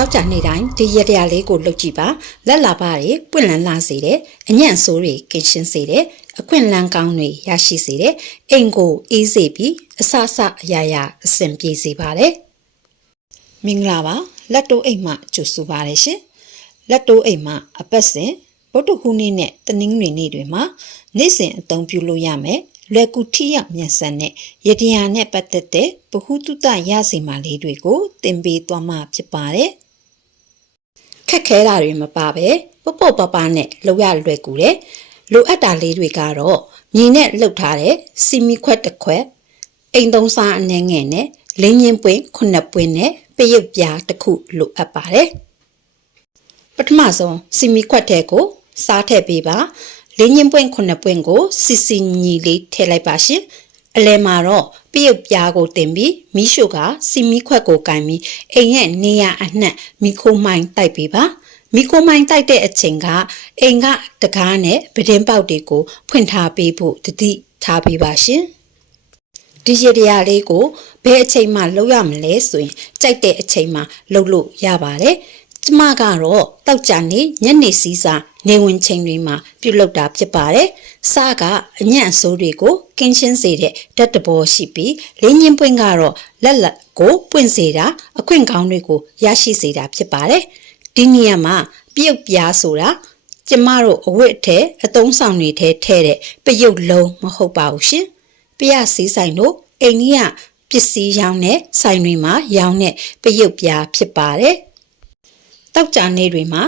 တောက်ကြနေတိုင်းဒီရတရားလေးကိုလှုပ်ကြည့်ပါလက်လာပါတွေပွင့်လန်းလာစေတယ်အညံ့ဆိုးတွေကင်ရှင်းစေတယ်အခွင့်လန်းကောင်းတွေရရှိစေတယ်အိမ်ကိုအေးစေပြီးအဆအဆအရာရာအဆင်ပြေစေပါတယ်မင်္ဂလာပါလက်တိုးအိမ်မှကြိုဆိုပါတယ်ရှင်လက်တိုးအိမ်မှအပတ်စဉ်ဗုဒ္ဓဟူးနေ့နဲ့တနင်္ဂနွေနေ့တွေမှာနေ့စဉ်အသုံးပြုလို့ရမယ်လွယ်ကူထိရောက်မြန်ဆန်တဲ့ရတရားနဲ့ပတ်သက်တဲ့ဗဟုသုတရစီမာလေးတွေကိုသင်ပေးသွားမှာဖြစ်ပါတယ်ခက်ခဲတာတွေမပါပဲပေါ့ပပနဲ့လောက်ရလွယ်ကူတယ်လိုအပ်တာလေးတွေကတော့မြေနဲ့လှုပ်ထားတဲ့စီမီခွက်တစ်ခွက်အိမ်သုံးစားအနှဲငယ်နဲ့လင်းချင်းပွင့်9ပွင့်နဲ့ပရုပ်ပြားတစ်ခုလိုအပ်ပါတယ်ပထမဆုံးစီမီခွက်ထဲကိုစားထည့်ပေးပါလင်းချင်းပွင့်9ပွင့်ကိုစစ်စစ်ညီလေးထည့်လိုက်ပါရှင်အလဲမှာတော့ပရုပ်ပြားကိုတင်ပြီးမီးရှို့ကစီမီခွက်ကိုကင်ပြီးအိမ်ရဲ့နေရာအနှံ့မီခိုမိုင်းတိုက်ပေးပါမီခိုမိုင်းတိုက်တဲ့အချိန်ကအိမ်ကတကားနဲ့ပဒင်းပေါက်တွေကိုဖွင့်ထားပေးဖို့တတိထားပေးပါရှင်ဒီရတရားလေးကိုဘယ်အချိန်မှလုပ်ရမလဲဆိုရင်ကြိုက်တဲ့အချိန်မှလုပ်လို့ရပါတယ်ကျမကတော့တောက်ကြနေညနေစီးစာနေဝင်ချိန်တွေမှာပြုလုပ်တာဖြစ်ပါတယ်။စားကအညံ့ဆိုးတွေကိုကင်းရှင်းစေတဲ့ဓာတ်တဘောရှိပြီးလင်းချင်းပွင့်ကတော့လက်လက်ကိုပွင့်စေတာအခွင့်ကောင်းတွေကိုရရှိစေတာဖြစ်ပါတယ်။ဒီနေရာမှာပြုတ်ပြားဆိုတာကျမတို့အဝတ်ထဲအသုံးဆောင်တွေထဲထည့်တဲ့ပယုတ်လုံးမဟုတ်ပါဘူးရှင်။ပြစည်းဆိုင်တို့အိန္ဒိယပစ္စည်းရောင်းတဲ့ဆိုင်တွေမှာရောင်းတဲ့ပယုတ်ပြားဖြစ်ပါတယ်။တောက်ကြနေတွေမှာ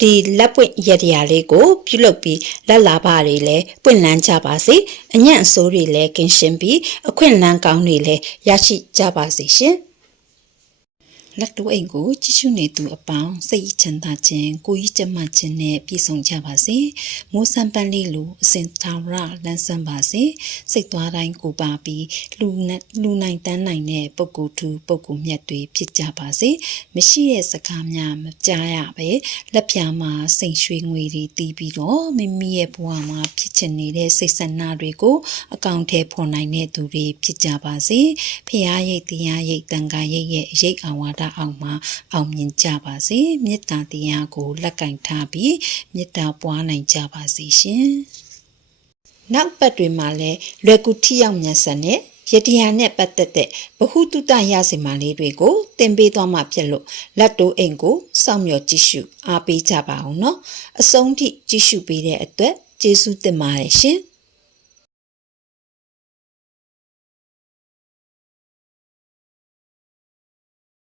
ဒီလက်ပွင့်ရတရားလေးကိုပြုလုပ်ပြီးလက်လာပါတွေလည်းပွင့်လန်းကြပါစေအညံ့အဆိုးတွေလည်းကင်းရှင်းပြီးအခွင့်လန်းကောင်းတွေလည်းရရှိကြပါစေရှင်လက်တိုးအိမ်ကိုကြည့်ရှုနေသူအပေါင်းစိတ်ချမ်းသာခြင်းကိုယ်ကြီးကျန်းမာခြင်းနဲ့ပြည့်စုံကြပါစေမိုးစံပန်းလေးလိုအစဉ်ထောင်ရလန်းဆန်းပါစေစိတ်သွားတိုင်းကိုပါပြီးလူနိုင်တန်းနိုင်တဲ့ပုဂ္ဂိုလ်သူပုဂ္ဂိုလ်မြတ်တွေဖြစ်ကြပါစေမရှိတဲ့စကားများမကြားရပဲလက်ဖြာမှာစိတ်ရွှေငွေတွေတီးပြီးတော့မိမိရဲ့ဘဝမှာဖြစ်ချင်နေတဲ့စိတ်ဆန္ဒတွေကိုအကောင့်ထဲဖော်နိုင်တဲ့သူတွေဖြစ်ကြပါစေဖရာရိတ်တရားရိတ်တန်ခါရိတ်ရဲ့ရိတ်အဝါဒအောင်မှာအောင်မြင်ကြပါစေမေတ္တာတရားကိုလက်ကင်ထားပြီးမေတ္တာပွားနိုင်ကြပါစေရှင်နောက်ပတ်တွေမှာလည်းလွယ်ကူထိရောက်မြန်ဆန်တဲ့ရတရားနဲ့ပတ်သက်တဲ့ဗဟုသုတရစီမာလေးတွေကိုသင်ပေးသွားမှာဖြစ်လို့လက်တိုးအိမ်ကိုစောင့်မျှော်ကြည့်ရှုအားပေးကြပါအောင်နော်အဆုံးထိကြည့်ရှုပေးတဲ့အတွက်ကျေးဇူးတင်ပါတယ်ရှင်